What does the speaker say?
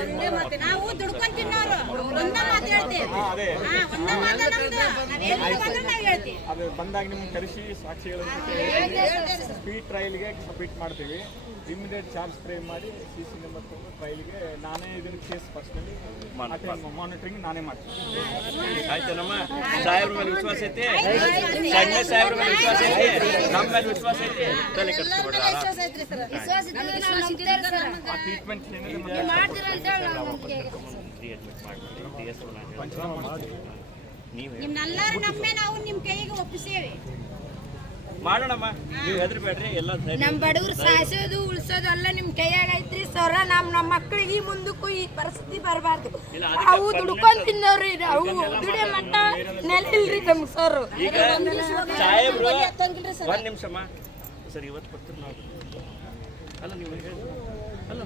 ಒಂದೇ ಮಾತು ನಾವು ದುಡ್ಕೊಂಡ್ ತಿನ್ನೋರು ಒಂದೇ ಮಾತು ಹೇಳ್ತೀವಿ. ಒಂದೇ ಮಾತು ನಾವು ಹೇಳ್ತೀವಿ. ಅದು ಬಂದಾಗ ನಿಮ್ಗೆ ಕರೆಸಿ ಸಾಕ್ಷಿಗಳ ಸ್ಪೀಡ್ ಟ್ರಯಲ್ಗೆ ಸಬ್ಮಿಟ್ ಮಾಡ್ತೀವಿ. ಇಮಿಡಿಯೇಟ್ ಚಾರ್ಜ್ ಫ್ರೇಮ್ ಮಾಡಿ CC ನಂಬರ್ ತಂದು ಟ್ರಯಲ್ಗೆ ನಾನೇ ಇದನ್ನ ಕೇಸ್ ಪರ್ಸನಲಿ ಮಾನಿಟರಿಂಗ್ ನಾನೇ ಮಾಡ್ತೀನಿ. ಆಯ್ತು ನಮ್ಮ ಸಾಹೇಬ್ರ ಮೇಲೆ ವಿಶ್ವಾಸ ಐತಿ, ಸಂಜೆ ಸಾಹೇಬ್ರ ಮೇಲೆ ವಿಶ್ವಾಸ ಐತಿ, ನಮ್ಮ ಮೇಲೆ ವಿಶ್ವಾಸ ಐತಿ. ತಲೆ ಕೆಡಿಸ್ಕೊಬೇಡ. ಟ್ರೀಟ್ಮೆಂಟ್ ನಿಮ್ನೆಲ್ಲರೂ ನಮ್ಮೇ ನಾವು ನಿಮ್ಮ ಕೈಗೆ ಒಪ್ಪಿಸೇವೆ. ಮಾಡೋಣಮ್ಮ, ನೀವು ಹೆದರ್ಬೇಡ್ರಿ. ಎಲ್ಲ ನಮ್ ಬಡವ್ರು ಸಾಯಿಸೋದು ಉಳಿಸೋದು ಎಲ್ಲ ನಿಮ್ ಕೈಯಾಗ ಐತ್ರಿ ಸರ. ನಮ್ಮ ಮಕ್ಕಳಿಗೆ ಮುಂದಕ್ಕೂ ಈ ಪರಿಸ್ಥಿತಿ ಬರಬಾರ್ದು. ಅವು ದುಡ್ಕೊಂಡ್ ತಿನ್ನೋರಿ, ಅವು ದುಡಿಯೋ ಮಟ್ಟ ನೆಲೆ ಇಲ್ರಿ ನಮ್ ಸರ್. ಈಗ ಸಾಹೇಬ್ರು ಒಂದ್ ನಿಮಿಷಮ್ಮ ಸರ್, ಇವತ್ತು ಕೊಡ್ತೀರಿ ನಾವು. ಅಲ್ಲ ನೀವು ಅಲ್ಲ